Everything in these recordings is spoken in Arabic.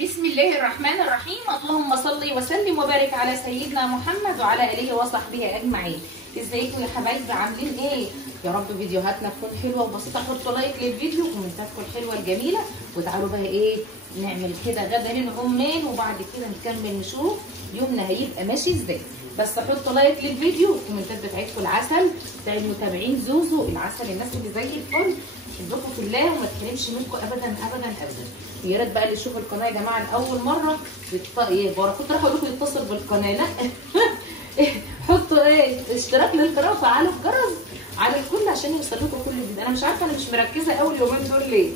بسم الله الرحمن الرحيم. اللهم صل وسلم وبارك على سيدنا محمد وعلى اله وصحبه اجمعين. ازيكم يا حبايبي، عاملين ايه؟ يا رب فيديوهاتنا تكون حلوه وبسيطه. حطوا لايك للفيديو وكومنتاتكم الحلوه الجميله، وتعالوا بقى ايه نعمل كده غدا للعمال، وبعد كده نكمل نشوف يومنا هيبقى ماشي ازاي. بس حطوا لايك للفيديو والكومنتات بتاعتكم. العسل بتاع المتابعين زوزو، العسل الناس اللي زي الفل، بحبكم في الله وما تحرمش منكم ابدا ابدا ابدا. يا ريت بقى اللي يشوف القناه يا جماعه لاول مره كنت رايحه اقول لكم يتصل بالقناه، لا حطوا اشتراك للقناه وفعلوا الجرس على الكل عشان يوصل لكم كل جديد. انا مش عارفه، انا مش مركزه قوي اليومين دول ليه.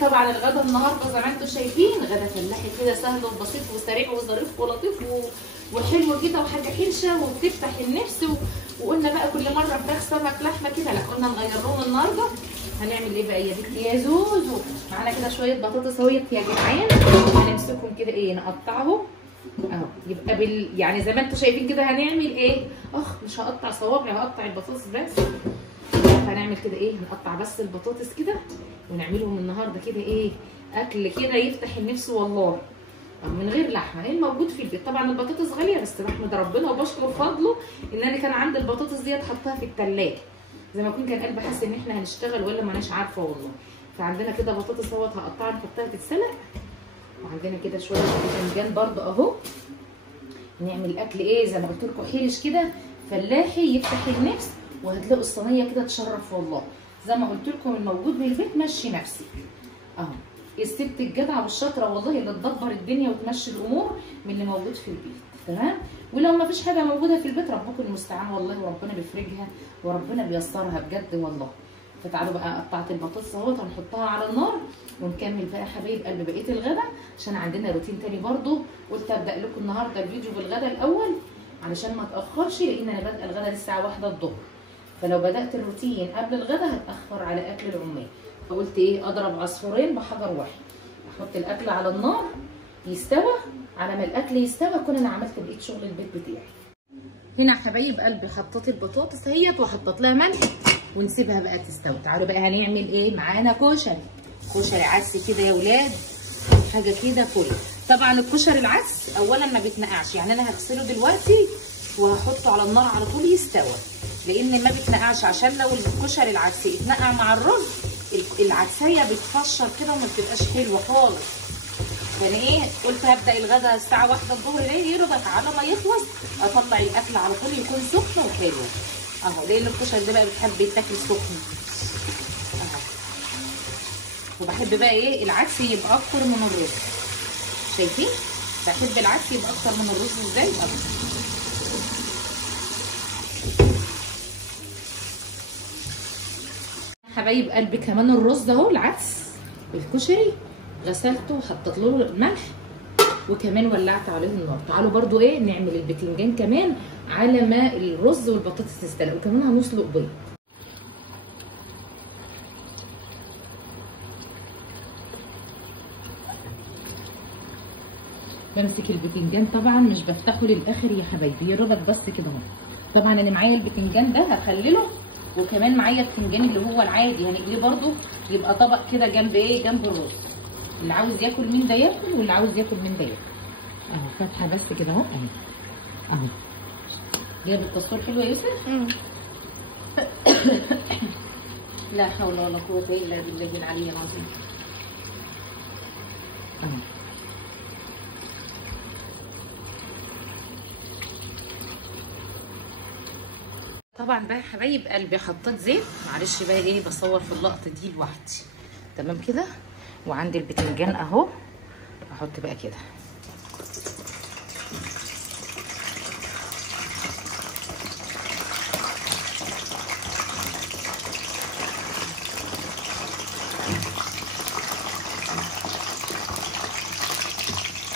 طبعا الغدا النهارده زي ما انتم شايفين غدا فلاحي كده سهل وبسيط وسريع وظريف ولطيف وحلو كده وحاجه حرشه وبتفتح النفس. وقلنا بقى كل مره فراخ سمك لحمه كده، لا قلنا نغير لهم النهارده. هنعمل ايه بقى يا بنتي يا زوزو؟ معانا كده شويه بطاطس اهوت يا جدعان، هنمسكهم كده نقطعهم اهو. يبقى يعني زي ما انتم شايفين كده هنعمل ايه؟ مش هقطع صوابعي، هقطع البطاطس بس. هنعمل كده نقطع بس البطاطس كده ونعملهم النهارده كده اكل كده يفتح النفس والله، من غير لحمه. الموجود في البيت طبعا. البطاطس غاليه بس بحمد ربنا وبشكر فضله ان انا كان عندي البطاطس ديت حطها في الثلاجه، زي ما كان قلبي حاسس ان احنا هنشتغل ولا ما اناش عارفه والله. فعندنا كده بطاطس اهوت هقطعها نحطها تتسلق، وعندنا كده شويه باذنجان برده اهو. نعمل الاكل زي ما قلت لكم حرش كده فلاحي يفتح النفس، وهتلاقوا الصينيه كده تشرف والله. زي ما قلت لكم الموجود من البيت مشي نفسي اهو. الست الجدعه والشاطره والله اللي تدبر الدنيا وتمشي الامور من اللي موجود في البيت، تمام. ولو ما فيش حاجه موجوده في البيت ربكم المستعان والله، وربنا بيفرجها وربنا بيسرها بجد والله. فتعالوا بقى قطعت البطاطس اهوت هنحطها على النار ونكمل بقى يا حبايب قلب بقيه الغدا، عشان عندنا روتين تاني برده. قلت ابدا لكم النهارده الفيديو بالغدا الاول علشان ما اتاخرش، لان انا بادئه الغدا الساعه 1 الظهر. فلو بدات الروتين قبل الغدا هتاخر على اكل العمال. فقلت اضرب عصفورين بحجر واحد. احط الاكل على النار يستوى، على ما الاكل يستوى اكون انا عملت بقيه شغل البيت بتاعي. هنا يا حبايب قلبي حطيت البطاطس اهيت وحطيت لها ملح ونسيبها بقى تستوي. تعالوا بقى هنعمل معانا كشري عدس كده يا ولاد، حاجه كده فل. طبعا الكشري العدس اولا ما بيتنقعش، يعني انا هغسله دلوقتي وهحطه على النار على طول يستوى، لان ما بيتنقعش. عشان لو الكشري العدس يتنقع مع الرز العدسيه بتفشر كده وما بتبقاش حلوه خالص. يعني قلت هبدا الغدا الساعه 1 الظهر ليه يرضى على ما يخلص اطلع الاكل على طول يكون سخن وحلو اهو، لان الكشري ده بقى بتحب يتاكل سخن اهو. وبحب بقى العدس يبقى اكتر من الرز، شايفين؟ بحب العدس يبقى اكتر من الرز ازاي اهو. حبايب قلبي كمان الرز اهو، العدس الكشري غسلته وحطيت له ملح وكمان ولعت عليه النار. تعالوا برضو نعمل البتنجان كمان على ما الرز والبطاطس تستوي، وكمان هنسلق بيض. بمسك البتنجان طبعا مش بفتحه للاخر يا حبايبي، يرضك بس كده اهو. طبعا انا معايا البتنجان ده هخلله، وكمان معايا البتنجان اللي هو العادي هنقليه برضو يبقى طبق كده جنب جنب الرز. اللي عاوز ياكل من ده ياكل، واللي عاوز ياكل من ده ياكل اهو. فاتحه بس كده اهو اهو. جايب التصوير حلو يا يوسف؟ لا حول ولا قوه الا بالله العلي العظيم اهو. طبعا بقى يا حبايب قلبي حطيت زيت، معلش بقى بصور في اللقطه دي لوحدي، تمام كده. وعندي البتنجان اهو، احط بقى كده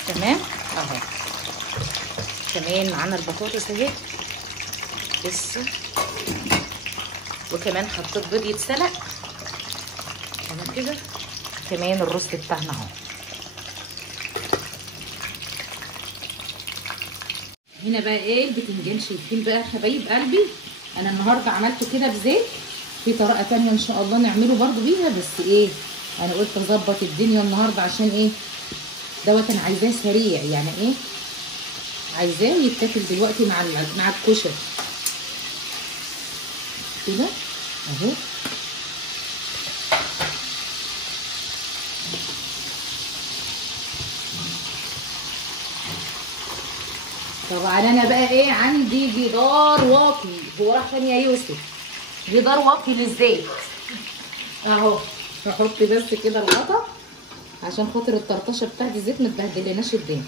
تمام اهو. كمان معانا البطاطس اهي لسه، وكمان حطيت بيض يتسلق تمام كده. كمان الرز بتاعنا اهو. هنا بقى البتنجان، شايفين بقى حبايب قلبي انا النهارده عملته كده بزيت. في طريقه تانيه ان شاء الله نعمله برده بيها، بس انا قلت اظبط الدنيا النهارده عشان دوت انا عايزاه سريع، يعني ايه، عايزاه يتاكل دلوقتي مع الكشري كده اهو. طبعا انا بقى ايه، عندي جدار واقي، هو راح فين يا يوسف؟ جدار واقي للزيت اهو. هحط بس كده الغطا عشان خاطر الطرطشه بتاعت الزيت ما تبهدلناش الدنيا.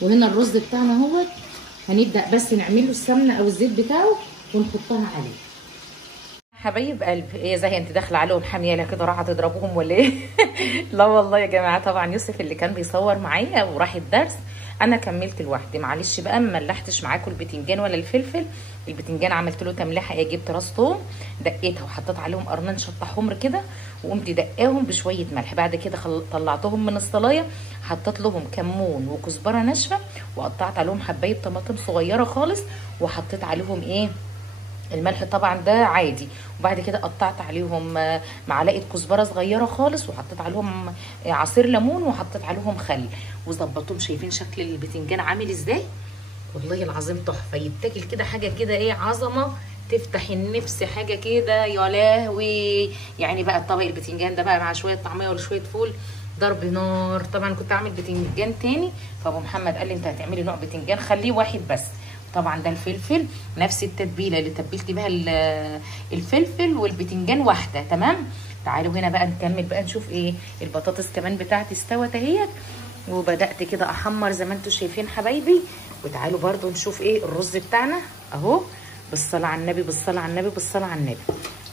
وهنا الرز بتاعنا اهوت، هنبدا بس نعمل له السمنه او الزيت بتاعه ونحطها عليه. حبايب قلبي، ايه زي انت داخله عليهم حاميه كده راح تضربوهم ولا ايه؟ لا والله يا جماعه، طبعا يوسف اللي كان بيصور معايا وراح الدرس، انا كملت لوحدي. معلش بقى ما ملحتش معاكم البتنجان ولا الفلفل. البتنجان عملت له تملحه، جبت راس توم دقيتها وحطيت عليهم قرنين شطه حمر كده، وقمت دقاهم بشويه ملح. بعد كده طلعتهم من الصلايه، حطيت لهم كمون وكزبره ناشفه، وقطعت عليهم حبايه طماطم صغيره خالص، وحطيت عليهم ايه، الملح طبعا ده عادي. وبعد كده قطعت عليهم معلقه كزبره صغيره خالص، وحطيت عليهم عصير ليمون، وحطيت عليهم خل، وظبطتهم. شايفين شكل البتنجان عامل ازاي؟ والله العظيم تحفه، يتاكل كده حاجه كده ايه، عظمه تفتح النفس، حاجه كده يا لهوي. يعني بقى الطبق البتنجان ده بقى مع شويه طعميه ولا شويه فول، ضرب نار. طبعا كنت اعمل بتنجان تاني، فابو محمد قال لي انت هتعملي نوع بتنجان خليه واحد بس. طبعا ده الفلفل نفس التتبيله اللي تبلت بها الفلفل والبتنجان واحده، تمام. تعالوا هنا بقى نكمل بقى نشوف ايه. البطاطس كمان بتاعتي استوت اهيت، وبدات كده احمر زي ما انتم شايفين حبايبي. وتعالوا برده نشوف ايه الرز بتاعنا اهو، بالصلاه على النبي بالصلاه على النبي بالصلاه على النبي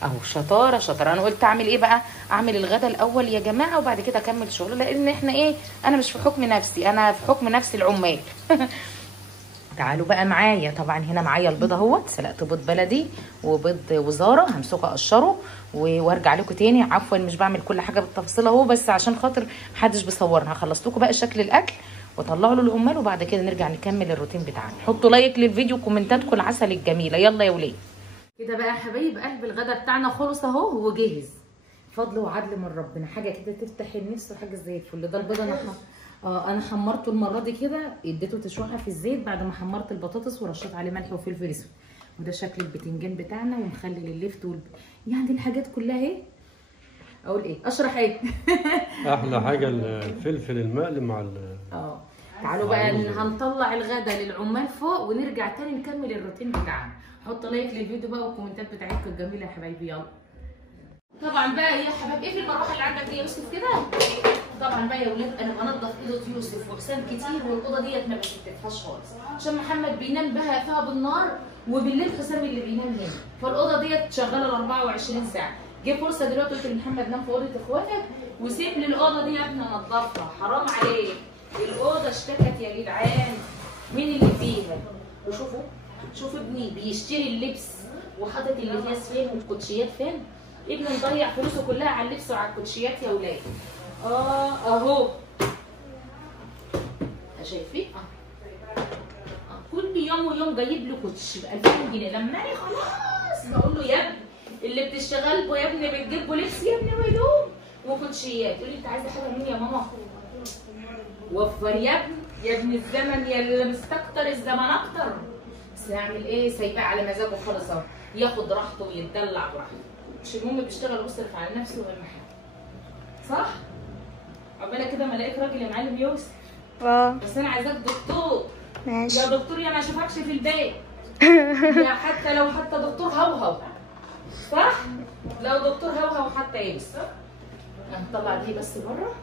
اهو. شطاره شطاره. انا قلت اعمل ايه بقى، اعمل الغدا الاول يا جماعه وبعد كده اكمل شغل، لان احنا ايه، انا مش في حكم نفسي، انا في حكم نفس العمال. تعالوا بقى معايا. طبعا هنا معايا البيض اهوت، سلقت بيض بلدي وبيض وزاره، همسكه اقشره وارجع لكم تاني. عفوا مش بعمل كل حاجه بالتفصيل اهو، بس عشان خاطر محدش بيصورنا. هخلص لكم بقى شكل الاكل وطلعوا له العمال، وبعد كده نرجع نكمل الروتين بتاعنا. حطوا لايك للفيديو وكومنتاتكم العسل الجميله. يلا يا ولاد كده بقى حبايب قلب، الغدا بتاعنا خلص اهو وجهز، فضل وعدل من ربنا، حاجه كده تفتح النفس وحاجه زي الفل. ده البيض انا حمرته المره دي كده، اديته تشويحه في الزيت بعد ما حمرت البطاطس ورشيت عليه ملح وفلفل اسود. وده شكل البتنجان بتاعنا، ومخلل اللفت يعني الحاجات كلها اهي. اقول ايه، اشرح ايه؟ احلى حاجه الفلفل المقلي مع تعالوا بقى هنطلع الغدا للعمال فوق ونرجع تاني نكمل الروتين بتاعنا. حط لايك للفيديو بقى والكومنتات بتاعتكم الجميله يا حبايبي. يلا طبعا بقى يا حبايب، ايه في المروحه اللي عندك دي يا يوسف كده؟ طبعا بقى يا ولاد انا بنضف اوضه يوسف وحسام كتير، والاوضه ديت ما بتفتحهاش خالص عشان محمد بينام بها فيها بالنار، وبالليل حسام اللي بينام هنا، فالاوضه ديت شغاله ال 24 ساعه. جه فرصه دلوقتي قلت لمحمد نام في اوضه اخواتك وسيب لي الاوضه دي يا ابني انضفها، حرام عليك. الاوضه اشتكت يا جدعان، مين اللي فيها؟ وشوفوا ابني بيشتري اللبس وحاطط الاكياس فين والكوتشيات فين. ابني مضيع فلوسه كلها على اللبس وعلى الكوتشيات يا ولاد. اهو شايفين؟ كل يوم ويوم جايب له كوتش ب 2000 جنيه. لما انا خلاص بقول له يا ابني اللي بتشتغل به يا ابني بتجيب له لبس يا ابني وهدوم وكوتشيات، يقول لي انت عايزه حاجه مني يا ماما؟ وفر يا ابني الزمن يا اللي مستكتر الزمن اكتر. بس هعمل ايه، سايباه على مزاجه خالص اهو، ياخد راحته ويتدلع براحته، مش المهم بيشتغل ويصرف على نفسه وغير حاجه. صح؟ عقبالك كده ما الاقيك راجل يا معلم يوسف. بس انا عايزاك دكتور. ماشي يا دكتور، يا ما اشوفكش في البيت. يا حتى لو دكتور هوهو. صح؟ لو دكتور هوهو حتى يوسف. هنطلع دي بس بره.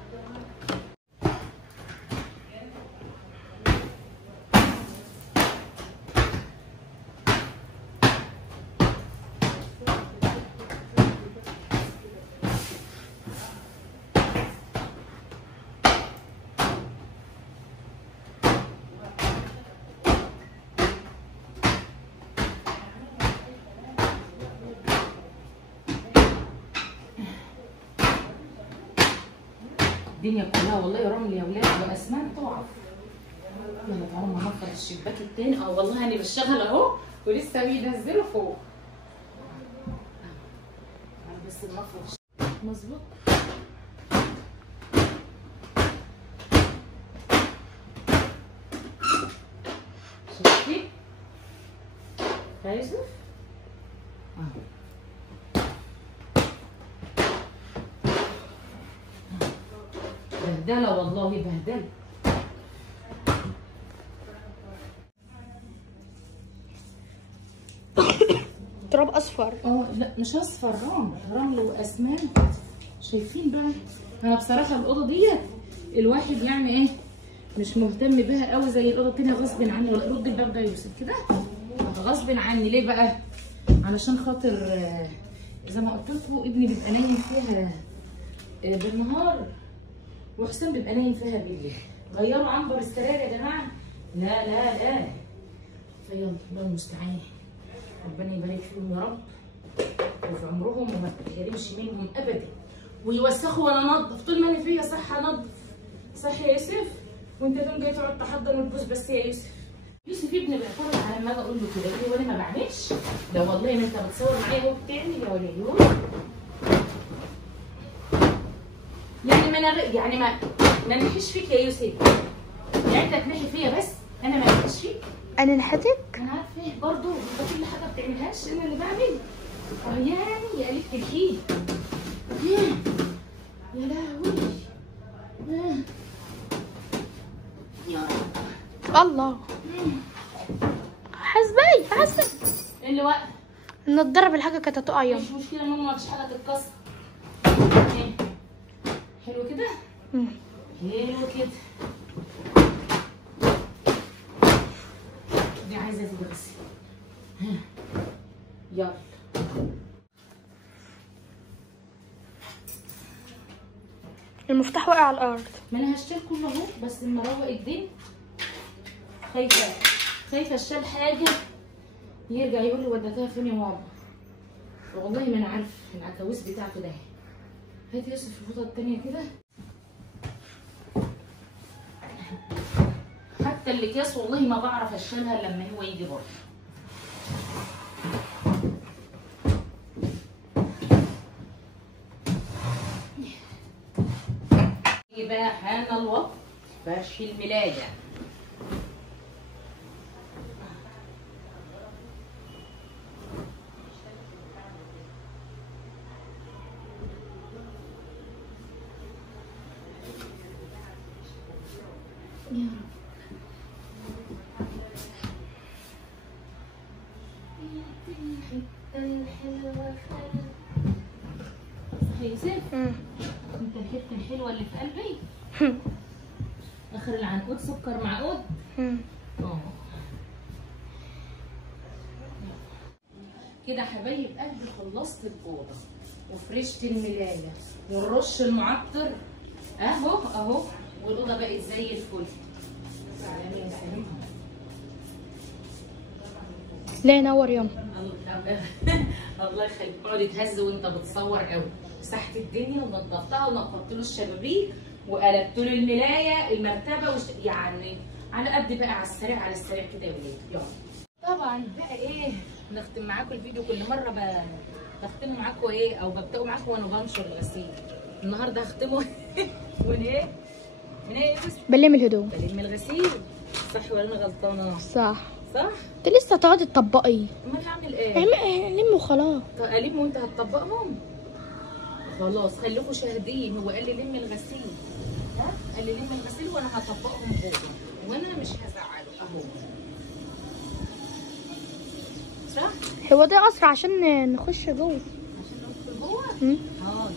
الدنيا كلها والله رمل يا ولاد واسنان تقع. يلا تعالوا ننفض الشباك التاني. والله انا بشتغل اهو ولسه بينزلوا فوق. انا بس ننفض مظبوط. يا يوسف اهو. بهدله والله بهدله. تراب اصفر. لا مش اصفر، رمل واسمنت. شايفين بقى؟ انا بصراحه الاوضه ديت الواحد يعني ايه مش مهتم بها قوي زي الاوضه التانيه، غصب عني. رد الباب ده يا يوسف كده، غصب عني. ليه بقى؟ علشان خاطر زي ما قلت لكم ابني بيبقى نايم فيها بالنهار وحسام بيبقى نايم فيها بالليل. غيروا عنبر السراير يا جماعه. لا لا لا. فيلا الله المستعان، ربنا يبارك فيهم يا رب وفي عمرهم وما تحرمش منهم ابدا، ويوسخوا وانا انضف. طول ما انا فيا صح انضف. صح يا يوسف؟ وانت تقوم جاي تقعد تحضر وتبوس بس يا يوسف. يوسف ابني بيعترض على ما اجي اقول له كده، يقول لي وانا ما بعملش. لا والله ما انت بتصور معايا اهو بتعمل يا وليون. يعني ما انا يعني ما نحش فيك يا يوسف. يعني انت تنحي فيا بس انا ما نحش فيك. انا نحتك؟ انا عارفه برضه انت كل حاجه ما بتعملهاش انا اللي بعمل. يعني يا قلبت الخير. يا لهوي. يا رب. الله. حاسبي ايه اللي وقع؟ النضاره بالحاجه كانت هتقع يوم. مش مشكله ماما، ما فيش حاجه تتكسر. حلو كده؟ حلو كده. دي عايزه تدرسي. يلا. المفتاح وقع على الارض. ما انا هشتري كله اهو، بس لما اروق الدنيا خايفه اشتري حاجه يرجع يقول لي وديتها فين يا ماما. والله ما انا عارفه العكاويس بتاعته ده. هات يوسف الفوطه التانيه كده. حتى الاكياس والله ما بعرف اشيلها لما هو يجي بره. بقى حان الوقت فرش الملايه. يا رب. صح يا يوسف؟ انت الحته الحلوه اللي في قلبي. اخر العنقود سكر معقود. كده حبايب قلبي خلصت البوضه وفرشت الملايه والرش المعطر اهو والاوضه بقت زي الفل. لا ينور يوم. الله يخليك. اقعد تهز وانت بتصور قوي. مسحت الدنيا ونضفتها ونقطت له الشبابيك وقلبت له الملايه المرتبه يعني على قد بقى على السريع كده يا ولاد. يلا طبعا بقى ايه نختم معاكم الفيديو. كل مره بختمه معاكم ايه او ببداه معاكم وانا بنشر الغسيل. النهارده هختمه من ايه يا يوسف؟ بلم الهدوم. بلم الغسيل. صح ولا انا غلطانه؟ صح. انت لسه هتقعدي تطبقي. امال هعمل ايه؟ لم وخلاص. الم وانت هتطبقهم. خلاص خليكم شاهدين. هو قال لي لم الغسيل. قال لي لم الغسيل وانا هطبقهم جوه وانا مش هزعله اهو. صح؟ هو ده اسرع عشان نخش جوه. عشان ندخل جوه؟ اهو